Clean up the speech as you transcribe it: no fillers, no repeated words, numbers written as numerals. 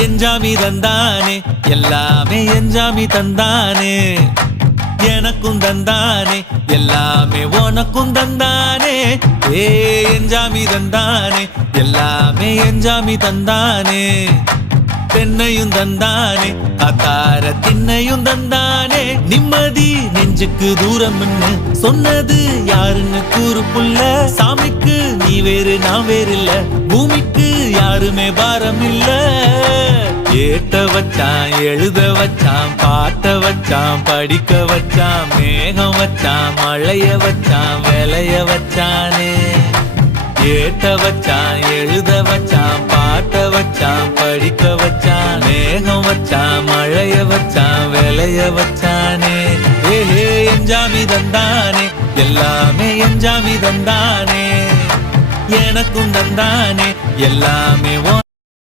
எஞ்சாமி தந்தானே எல்லாமே எஞ்சாமி தந்தானே எனக்கும் தந்தானே எல்லாமே உனக்கும் தந்தானே ஏ எஞ்சாமி தந்தானே எல்லாமே எஞ்சாமி தந்தானே தென்னையும் தந்தானே அத்தார திண்ணையும் தந்தானே நிம்மதி நெஞ்சுக்கு தூரம்னு சொன்னது யாருன்னு கூறு புள்ள சாமிக்கு நீ வேறு நான் வேறு இல்ல பூமிக்கு யாருமே பாரம் இல்ல ஏட்ட வச்சான் எழுத வச்சான் பாட்ட வச்சான் படிக்க வச்சான் மேகம் வச்சான் மழைய வச்சான் விளைய வச்சானே ஏட்ட வச்சான் எழுத வச்சான் பாட்ட வச்சான் படிக்க வச்சான் மேகம் வச்சான் மழைய வச்சான் விளைய வச்சானே ஏஹே எஞ்சாமி தந்தானே எல்லாமே எஞ்சாமி தந்தானே எனக்கும் தந்தானே எல்லாமே